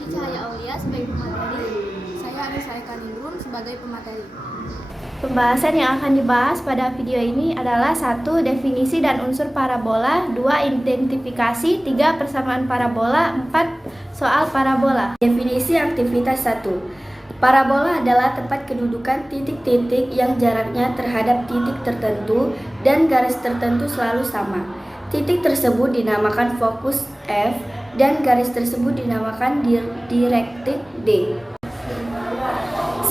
Adi Cahaya Aulia sebagai pemateri. Saya Anissa Ekaningrum sebagai pemateri. Pembahasan yang akan dibahas pada video ini adalah 1. Definisi dan unsur parabola, 2. Identifikasi, 3. Persamaan parabola, 4. Soal parabola. Definisi aktivitas 1. Parabola adalah tempat kedudukan titik-titik yang jaraknya terhadap titik tertentu dan garis tertentu selalu sama. Titik tersebut dinamakan fokus F dan garis tersebut dinamakan direktik D. 1.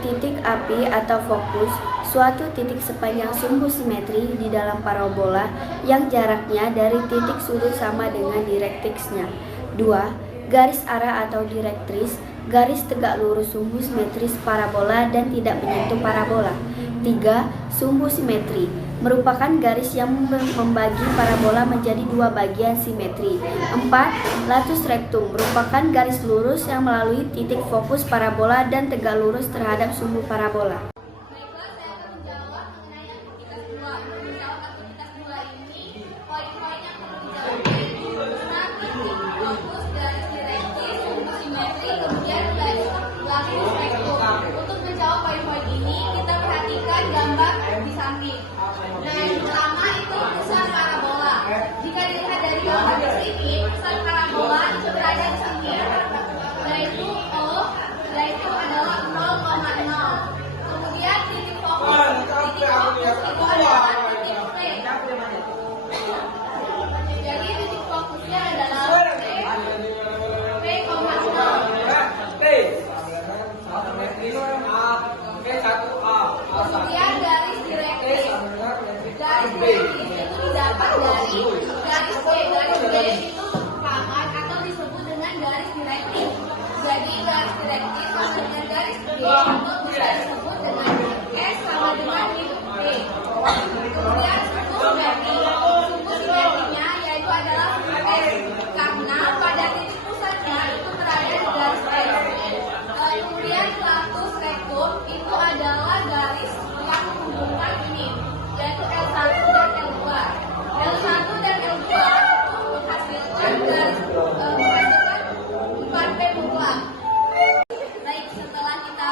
Titik api atau fokus, suatu titik sepanjang sumbu simetri di dalam parabola yang jaraknya dari titik sudut sama dengan direktriksnya. 2. Garis arah atau direktris, garis tegak lurus sumbu simetris parabola dan tidak menyentuh parabola. 3. Sumbu simetri merupakan garis yang membagi parabola menjadi dua bagian simetri. 4. Latus rectum merupakan garis lurus yang melalui titik fokus parabola dan tegak lurus terhadap sumbu parabola. Baiklah, saya akan menjawab mengenai aktivitas 2. Menjawab aktivitas 2 ini, poin-poin yang perlu dijawab yaitu titik fokus, garis direktris, sumbu simetri, kemudian garis latus rectum. Untuk menjawab poin-poin ini, kita perhatikan gambar di samping. Nah, yang pertama itu pusat parabola. Jika dilihat dari gambar di sini, pusat parabola itu berada di sini, yaitu O, yaitu adalah 0,0. Kemudian titik fokus itu adalah titik P. Jadi titik fokusnya adalah P, 0,0. Kemudian garis direktris. Garis direktris itu didapat dari garis B. Garis B itu sama atau disebut dengan garis direktris. Jadi garis direktris sama dengan garis B atau bisa disebut dengan S sama dengan B. Kemudian sumbu simetrinya yaitu adalah S, karena pada titik pusatnya itu berada di garis S. Kemudian latus rectum itu adalah garis yang menghubungkan ini, yaitu L1 dan L2. L1 dan L2 itu menghasilkan garis menghasilkan 4P mutlak. Baik, setelah kita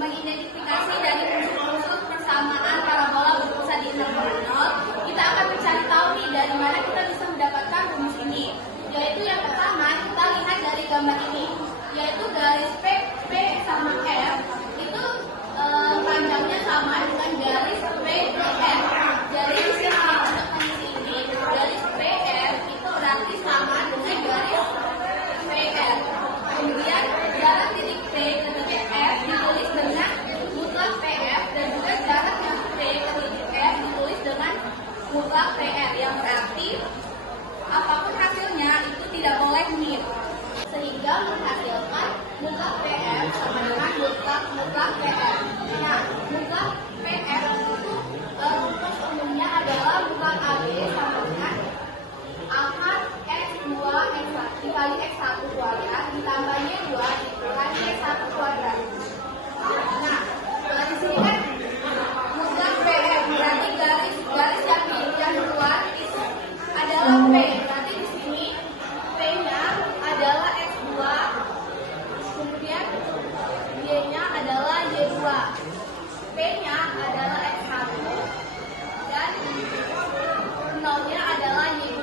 mengidentifikasi dari unsur-unsur persamaan parabola berpusat di 0,0, kita akan mencari tahu nih dari mana kita bisa mendapatkan rumus ini. Yaitu yang pertama, kita lihat dari gambar ini, yaitu garis P sama F itu panjangnya sama dengan garis PF. Jadi di sini untuk kondisi ini garis PF itu berarti sama dengan garis PF. Kemudian jarak titik P ke titik F ditulis dengan mutlak PF dan juga jarak titik P ke titik F ditulis dengan mutlak PR, yang berarti apapun hasilnya itu tidak boleh mir, sehingga menghasilkan mutlak PF sama dengan mutlak PR. Nah, mutlak PR itu rumus umumnya adalah mutlak AB sama dengan akar X2 X1 dikali X1 kuadrat ditambah Y2 dikurangi Y1 kuadrat. Nah, di sini kan mutlak PR berarti garis yang keluar itu adalah P. Berarti di sini P-nya adalah X2, kemudian Y-nya adalah Y2, P-nya adalah X1, dan 0-nya adalah Y2.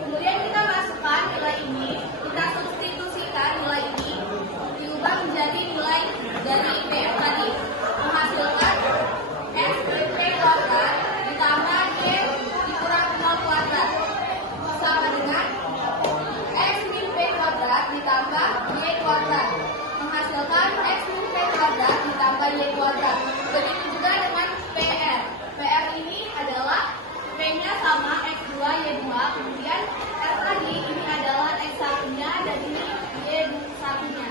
Kemudian kita masukkan nilai ini, kita substitusikan nilai ini, diubah menjadi nilai dari PF tadi, menghasilkan X P kuadrat ditambah Y dikurang 0 kuadrat, sama dengan X min P kuadrat ditambah Y kuadrat, menghasilkan X min P kuadrat ditambah Y kuadrat. Begitu juga dengan PR. PR ini adalah P-nya sama X2 Y2, kemudian R tadi ini adalah X1-nya dan ini Y1-nya.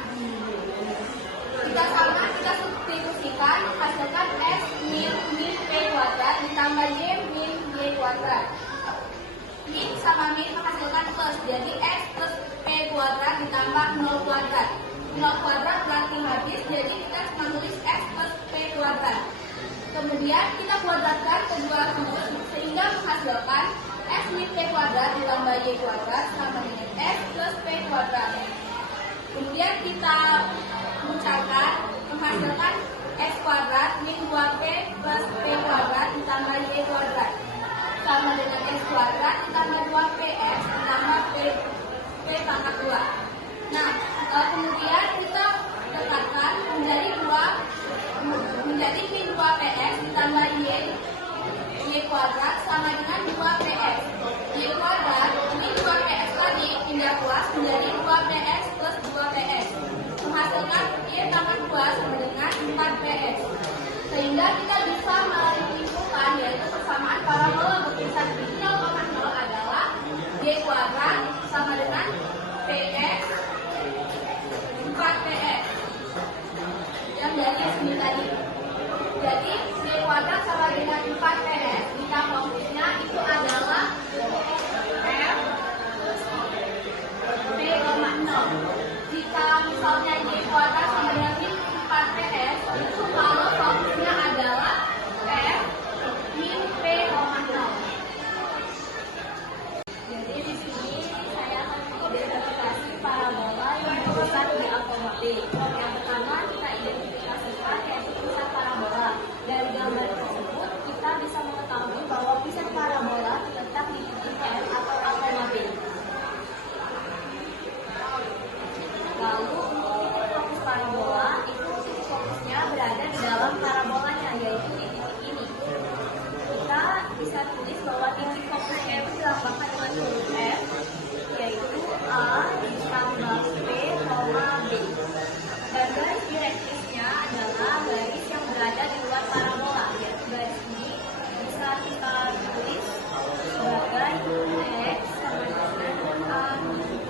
Kita substitusikan, menghasilkan X min P kuadrat ditambah Y min Y kuadrat. Min sama min menghasilkan plus, jadi X plus P kuadrat ditambah 0 kuadrat. 0 kuadrat berarti habis, jadi kita cuma tulis X plus P kuadrat. Kemudian kita kuadratkan kedua rumus sehingga menghasilkan X min P kuadrat ditambah Y kuadrat sama dengan X plus P kuadrat. Kemudian kita menghasilkan X kuadrat min 2P plus P kuadrat ditambah Y kuadrat sama dengan X kuadrat ditambah 2PX ditambah P pangkat 2. Nah, kemudian kita dekatkan menjadi min 2PX ditambah Y kuadrat sama dengan 2PX. Y kuadrat min 2PX tadi pindah kelas menjadi 2PX plus 2PX. Menghasilkan Y pangkat 2 sama dengan 4PX. Sehingga kita bisa menyimpulkan yaitu persamaan parabola berkisar di 0,0 adalah Y kuadrat sama dengan PX 4PX yang dari sini tadi. Jadi Y kuadrat sama dengan 4PX jika fokusnya itu adalah F P,0. Jika misalnya Y kuadrat sama dengan 4PX itu kalau fokusnya adalah F min P,0. Jadi di sini saya akan mengidentifikasi parabola yang berpusat di alfa B. Yang pertama kita identifikasikan yaitu pusat parabola. Dari gambar tersebut kita bisa mengetahui bahwa pusat parabola terletak di titik M atau alfa B. Lalu untuk titik fokus parabola itu titik fokusnya berada di dalam parabolanya yaitu di titik ini. Kita bisa tulis bahwa titik fokusnya itu dilambangkan dengan huruf F yaitu A ditambah P, B. Dan garis direktisnya adalah garis yang berada di luar parabola yaitu garis ini bisa kita tulis sebagai X sama dengan A P.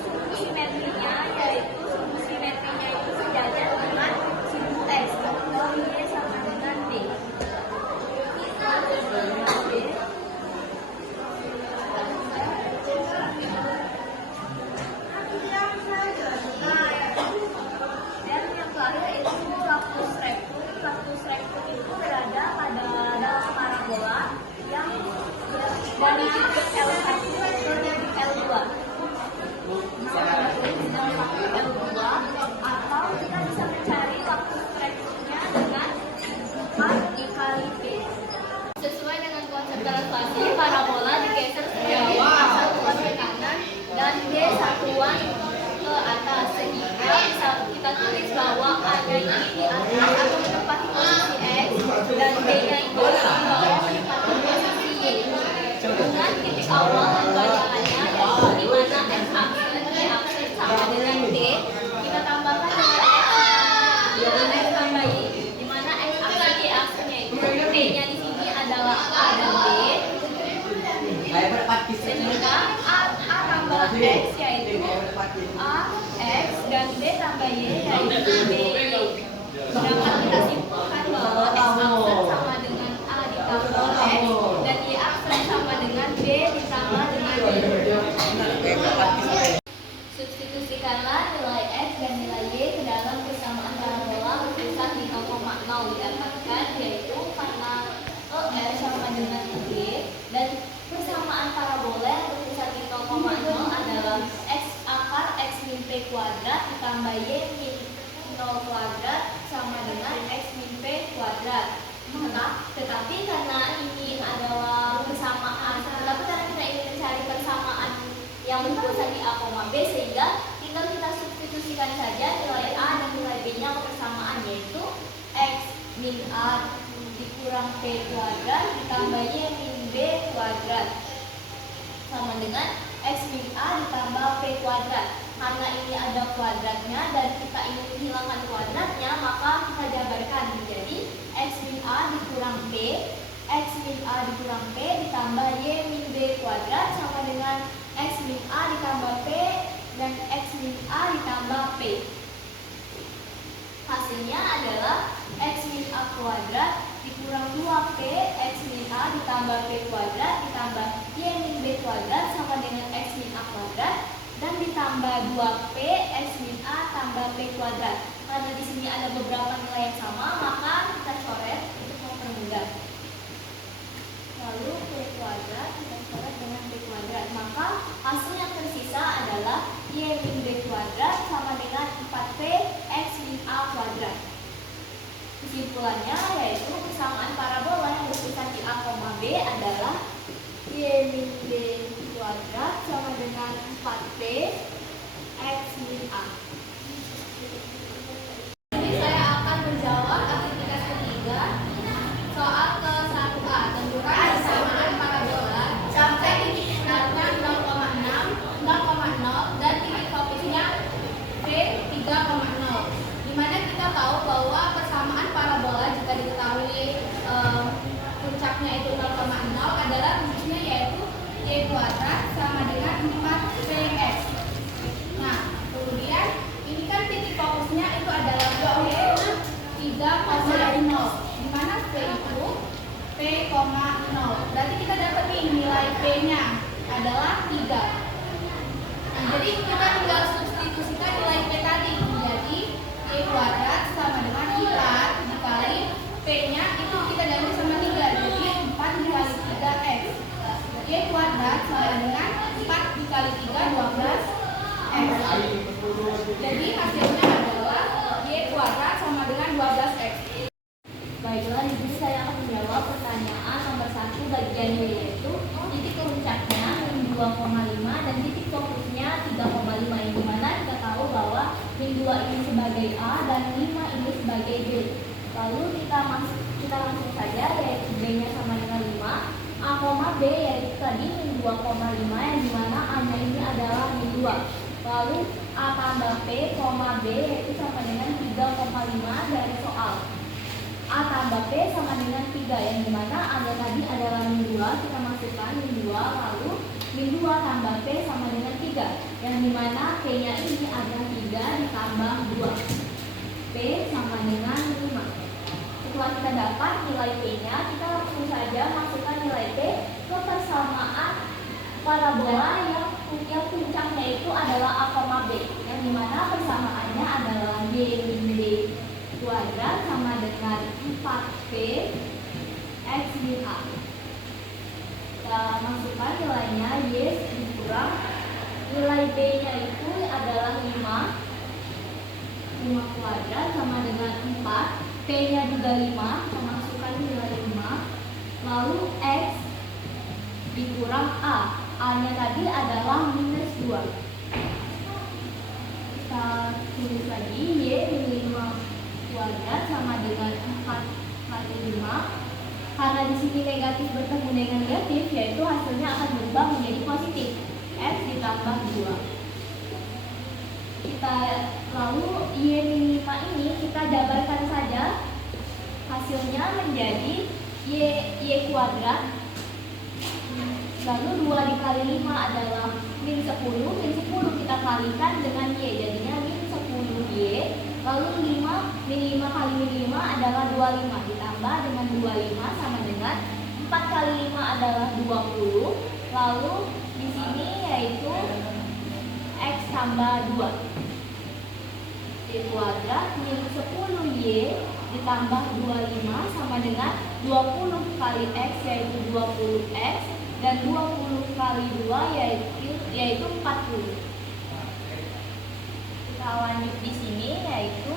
Sumbu simetrinya itu sejajar dengan sumbu X atau Y sama dengan B. Dan yang terakhir itu fluxus rectum. Fluxus rectum itu berada pada dalam parabola yang dari titik L1 ke titik L2. L2 atau kita bisa mencari fluxus rectumnya dengan 4 dikali P. Sesuai dengan konsep translasi, parabola digeser sebagai satuan ke kanan dan D satuan ke atas, sehingga bisa kita tulis bahwa A-nya ini di atas atau menempati posisi X dan B-nya itu di bawah menempati posisi Y. Dengan titik awal pembayarannya yaitu di mana X-aksen, Y-aksen sama dengan D, kita tambahkan dengan X tambah Y, di mana X-aksen, Y-aksennya itu T-nya di sini adalah A dan D, sehingga A tambah X yaitu A, X, dan D tambah Y yaitu B. Dapat kita simpulkan bahwa X-aksen sama dengan A ditambah X dan Y-aksen sama dengan B ditambah dengan Y. Substitusikanlah nilai X dan nilai Y ke dalam persamaan parabola berpusat di 0,0 didapatkan yaitu karena ER sama dengan B dan persamaan parabola yang berpusat di 0,0 adalah X akar X min P kuadrat ditambah Y min 0 kuadrat sama dengan X min P kuadrat. Tetapi karena ini adalah persamaan, karena kita ingin mencari persamaan yang berpusat di A, B, sehingga tinggal kita substitusikan saja nilai A dan nilai B-nya ke persamaan yaitu X min A dikurang P kuadrat ditambah Y min B kuadrat sama dengan X min A ditambah P kuadrat. Karena ini ada kuadratnya dan kita ingin menghilangkan kuadratnya, maka kita jabarkan menjadi X min A dikurang P, X min A dikurang P ditambah Y min B kuadrat sama dengan X min A ditambah P dan X min A ditambah P. Hasilnya adalah X min A kuadrat dikurang 2P X min A ditambah P kuadrat ditambah Y min B kuadrat sama dengan X min A kuadrat dan ditambah 2P X min A tambah P kuadrat. Karena di sini ada beberapa nilai yang sama, maka kita coret untuk mempermudah. Lalu P kuadrat sama dengan 4P X min A. Ini saya akan menjawab aktivitas ketiga soal ke-1A. Tentukan persamaan parabola sampai titik startnya 0,6, 0,0 dan titik fokusnya P 3,0. Dimana kita tahu bahwa persamaan parabola jika diketahui puncaknya itu 0,0 adalah rumusnya yaitu Y kuadrat sama dengan 4PX. Nah, kemudian ini kan titik fokusnya itu adalah P 3,0, dimana P itu P,0. Berarti kita dapat nih nilai P-nya adalah 3. Nah, jadi kita tinggal substitusikan nilai P tadi. Jadi Y kuadrat sama dengan 4 dikali P-nya itu kita ganti sama 3. Jadi 4 dikali 3X. Y kuadrat sama dengan 4 dikali 3, 12X. Jadi hasilnya adalah Y kuadrat sama dengan 12X. Baiklah, di sini saya akan menjawab pertanyaan nomor 1 bagiannya, yaitu titik puncaknya min 2,5 dan titik fokusnya 3,5, yang dimana kita tahu bahwa min 2 ini sebagai A dan 5 ini sebagai B. Lalu kita langsung saja, yaitu B-nya sama dengan 5, A, B yaitu tadi min 2,5, yang dimana A-nya ini adalah min 2. Lalu A tambah P, B yaitu sama dengan 3,5 dari soal. A tambah P sama dengan 3, yang dimana A-nya tadi adalah min 2, kita masukkan min 2, lalu min 2 tambah P sama dengan 3, yang dimana P-nya ini adalah 3 ditambah 2. P sama dengan 5. Setelah kita dapat nilai P-nya, kita langsung saja masukkan nilai P ke persamaan parabola yang puncaknya itu adalah A, B, yang dimana persamaannya adalah Y min B kuadrat sama dengan 4P X min A. Kita masukkan nilainya, Y dikurang nilai B-nya itu adalah 5 kuadrat sama dengan 4, P-nya juga 5, kita masukkan nilai 5, lalu X dikurang A. A-nya tadi adalah minus 2. Kita tulis lagi, Y min 5 kuadrat sama dengan 4 kali 5. Karena di sini negatif bertemu dengan negatif, yaitu hasilnya akan berubah menjadi positif. X ditambah 2. Lalu Y min 5 ini kita jabarkan saja. Hasilnya menjadi Y kuadrat. Lalu 2 dikali 5 adalah min 10. Min 10 kita kalikan dengan Y, jadinya min 10Y. Lalu min 5 kali min 5 adalah 25, ditambah dengan 25 sama dengan 4 kali 5 adalah 20. Lalu di sini yaitu X tambah 2. Y kuadrat min 10Y ditambah 25 sama dengan 20 kali X yaitu 20X dan 20 kali 2 yaitu 40. Kita lanjut di sini yaitu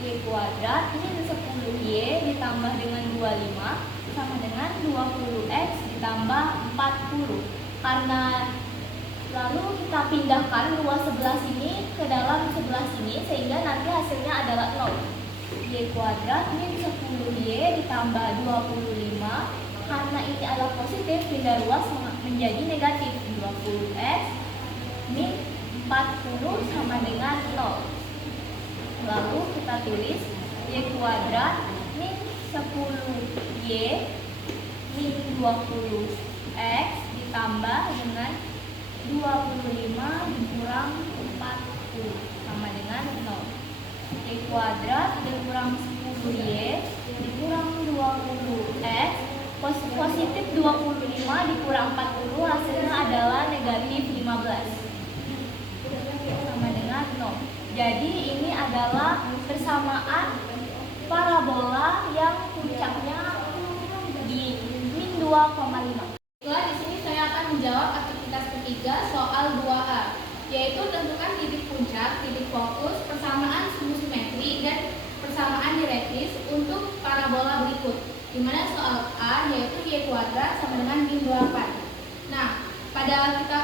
Y kuadrat min 10Y ditambah dengan 25 sama dengan 20X ditambah 40. Karena lalu kita pindahkan luas sebelah sini ke dalam sebelah sini sehingga nanti hasilnya adalah 0. Y kuadrat min 10Y ditambah 25, karena ini adalah positif, pindah luas menjadi negatif. 20X min 40 sama dengan 0. Lalu kita tulis Y kuadrat min 10Y min 20X ditambah dengan 25 dikurang 40 sama dengan 0. Y kuadrat dikurang 10Y dikurang 20X, positif 25 dikurang 40 hasilnya adalah negatif 15 sama dengan 0. Jadi ini adalah persamaan parabola yang puncaknya di min 2,5. Di sini saya akan menjawab aktivitas ketiga soal 2A, yaitu tentukan titik puncak, titik fokus, persamaan sumbu simetri, dan persamaan direktis untuk parabola berikut. Di mana soal A yaitu Y kuadrat sama dengan min 28. Nah,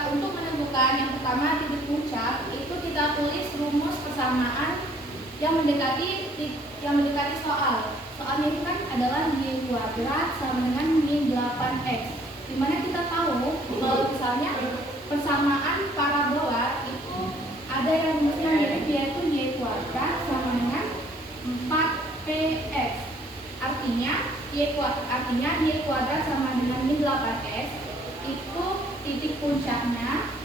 Untuk menentukan yang pertama titik puncak itu kita tulis rumus persamaan yang mendekati soal. Soalnya itu kan adalah y kuadrat sama dengan min 8x. Dimana kita tahu kalau misalnya persamaan parabola itu ada yang rumusnya mirip, yaitu y kuadrat sama dengan 4px. Artinya y kuadrat sama dengan min 8x itu titik puncaknya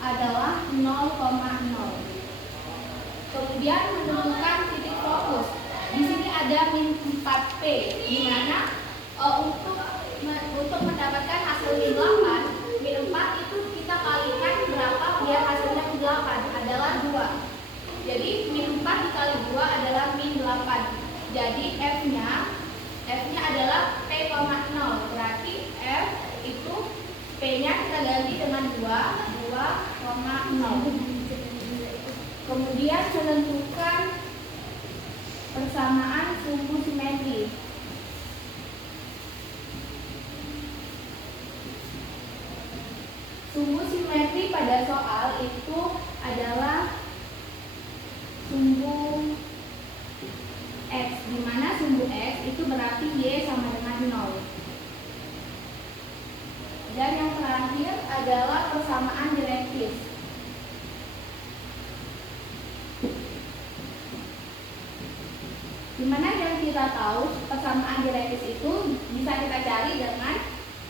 adalah 0,0. Kemudian menentukan titik fokus. Di sini ada min 4p, di mana untuk mendapatkan hasil min 8, min 4 itu kita kalikan berapa biar hasilnya min 8 adalah 2. Jadi min 4 dikali 2 adalah min 8. Jadi F-nya adalah P,0. Berarti F itu P-nya kita ganti dengan 2,0. Kemudian menentukan persamaan sumbu simetri. Sumbu simetri pada soal itu adalah sumbu X, di mana sumbu X itu berarti Y sama dengan 0. Dan yang terakhir adalah persamaan direktis. Di mana yang kita tahu persamaan direktis itu bisa kita cari dengan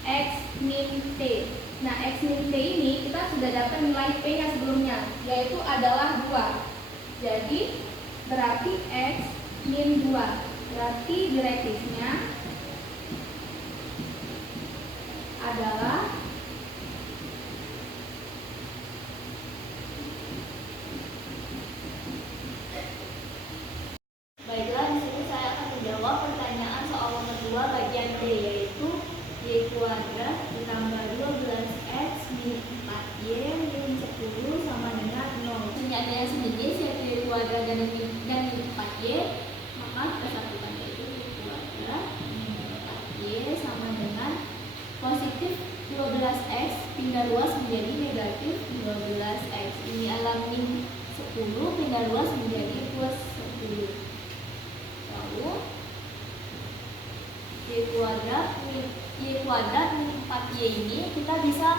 X min T. Nah, X min T ini kita sudah dapat nilai P-nya sebelumnya, yaitu adalah 2. Jadi berarti X min 2. Berarti direktisnya adalah Baiklah, di sini saya akan menjawab pertanyaan soal nomor 2 bagian D, yaitu y kuadrat ditambah 12x min 4y min 10 sama dengan 0. Ini ada yang sejenis, yaitu y kuadrat dan min 4y, maka kita satukan, yaitu y kuadrat min 4y sama dengan positif 12x pindah luas menjadi negatif 12x. Ini adalah min 10 pindah luas menjadi plus 10. Lalu y kuadrat min 4y ini kita bisa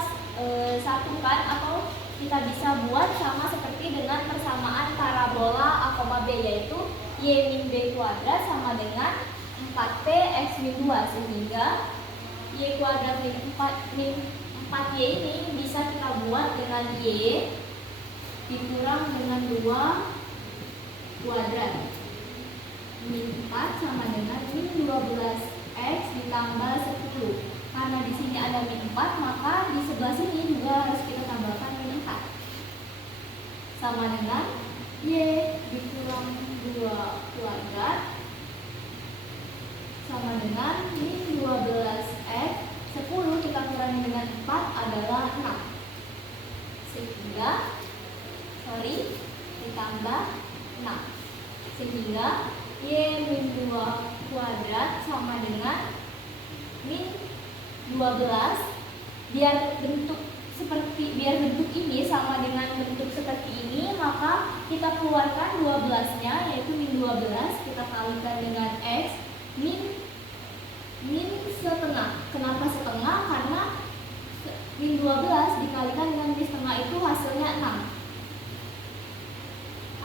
satukan atau kita bisa buat sama seperti dengan persamaan parabola a, b, yaitu y min b kuadrat sama dengan 4p x min 2, sehingga y kuadrat min 4y ini bisa kita buat dengan y dikurang dengan 2 kuadrat. Min 4 sama dengan min 12x ditambah 10. Karena di sini ada min 4, maka di sebelah sini juga harus kita tambahkan min 4. Sama dengan y dikurang 2 kuadrat sama dengan min 12x. 10 kita kurangi dengan 4 adalah 6. Sehingga ditambah 6. Sehingga y min 2 kuadrat sama dengan min 12. Biar bentuk ini sama dengan bentuk seperti ini, maka kita keluarkan 12-nya, yaitu min 12 kita kalikan dengan x min setengah. Kenapa setengah? Karena min 12 dikalikan dengan min setengah itu hasilnya 6.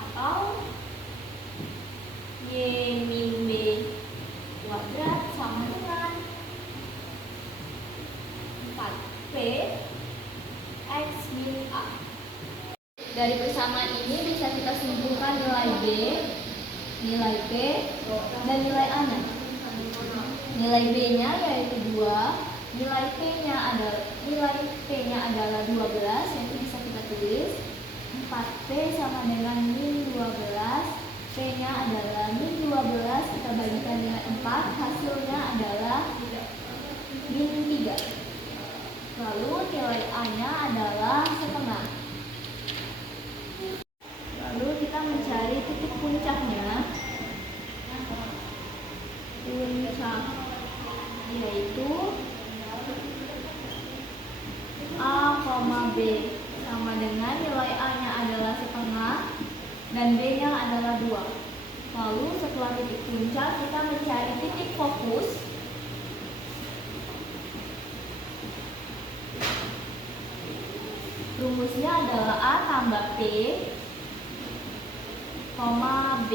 Atau y min b kuadrat sama dengan 4p x min a. Dari persamaan ini bisa kita simpulkan nilai b, nilai p, dan nilai a-nya. Nilai b-nya yaitu 2, nilai p-nya adalah 12, yaitu bisa kita tulis 4p sama dengan min 12. P-nya adalah min 12, kita bagikan dengan 4, hasilnya adalah min 3. Lalu nilai A-nya adalah setengah. Lalu kita mencari titik puncaknya. dan B-nya adalah 2. Lalu setelah titik puncak kita mencari titik fokus. Rumusnya adalah A tambah P, B.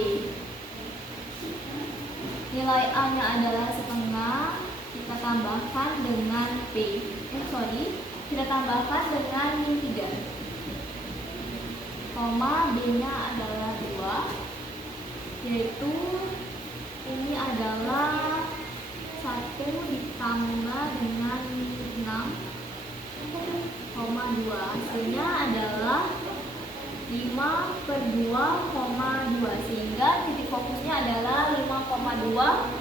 Nilai A-nya adalah setengah, kita tambahkan dengan kita tambahkan dengan min 3. B-nya adalah 2, yaitu ini adalah 1 ditambah dengan min 6,2. Hasilnya adalah 5/2,2, sehingga titik fokusnya adalah 5/2,2.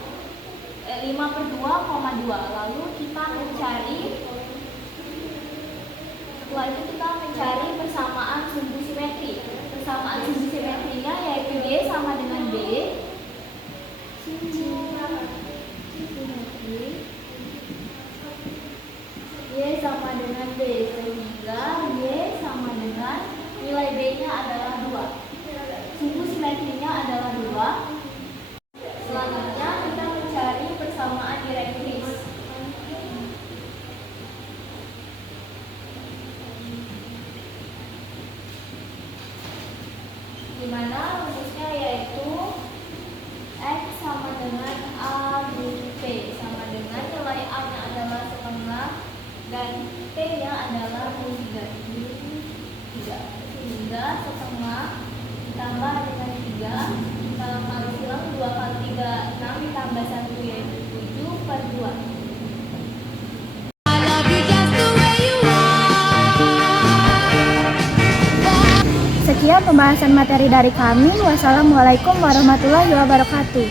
Lalu kita mencari, setelah itu kita mencari persamaan sumbu simetri. Persamaan sumbu simetrinya yaitu Y sama dengan B. Y sama dengan B, sehingga Y sama dengan nilai B-nya adalah 2. Sumbu simetrinya adalah 2. Selanjutnya kita mencari persamaan direktris. Di mana rumusnya yaitu X sama dengan A min P, sama dengan nilai A-nya adalah setengah dan P-nya adalah min 3. Sehingga setengah ditambah dengan 3, kita kali silang 2 kali 3, 6, ditambah 1 yaitu 7/2. Sekian pembahasan materi dari kami. Wassalamualaikum warahmatullahi wabarakatuh.